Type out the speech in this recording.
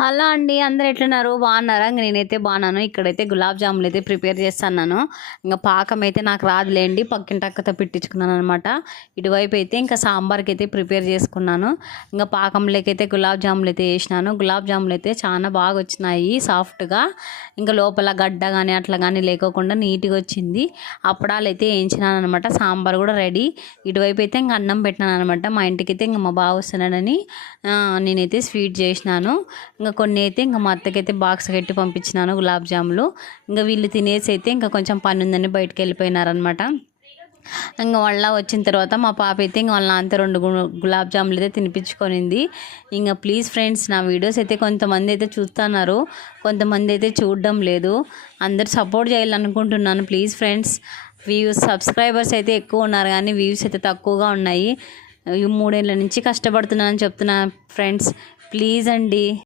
Hello అండి, అందరు ఎట్లున్నారు? బాగున్నారా? నేనైతే బాగున్నాను. ఇక్కడైతే గులాబ్ జాములు అయితే ప్రిపేర్ చేస్తున్నాను. ఇంకా పాకం అయితే నాకు రాదులేండి, పక్కింటి అక్కతో పెట్టించుకున్నాను అనమాట. ఇటువైపు అయితే ఇంకా సాంబార్కి అయితే ప్రిపేర్ చేసుకున్నాను. ఇంకా పాకంలోకైతే గులాబ్ జాములు అయితే వేసినాను. గులాబ్ జాములు అయితే చాలా బాగా వచ్చినాయి, సాఫ్ట్గా. ఇంకా లోపల గడ్డ కానీ అట్లా కానీ లేకోకుండా నీట్గా వచ్చింది. అప్పడాలు అయితే వేయించినాను అనమాట. సాంబార్ కూడా రెడీ. ఇటువైపు అయితే ఇంకా అన్నం పెట్టినాను అనమాట. మా ఇంటికి అయితే ఇంకా మా బావ వస్తున్నాడని నేనైతే స్వీట్ చేసినాను. ఇంకా కొన్ని అయితే ఇంకా మా అత్తకైతే బాక్స్ కట్టి పంపించినాను గులాబ్ జాములు. ఇంకా వీళ్ళు తినేసి అయితే ఇంకా కొంచెం పని ఉందని బయటకు వెళ్ళిపోయినారనమాట. ఇంకా వాళ్ళ వచ్చిన తర్వాత మా పాప అయితే ఇంకా వాళ్ళ అంత 2 గులాబ్ జాములు అయితే తినిపించుకొనింది. ఇంకా ప్లీజ్ ఫ్రెండ్స్, నా వీడియోస్ అయితే కొంతమంది అయితే చూస్తున్నారు, కొంతమంది అయితే చూడడం లేదు. అందరు సపోర్ట్ చేయాలనుకుంటున్నాను. ప్లీజ్ ఫ్రెండ్స్, సబ్స్క్రైబర్స్ అయితే ఎక్కువ ఉన్నారు కానీ వ్యూస్ అయితే తక్కువగా ఉన్నాయి. 3 ఏళ్ళ నుంచి కష్టపడుతున్నానని చెప్తున్నా ఫ్రెండ్స్, ప్లీజ్ అండి.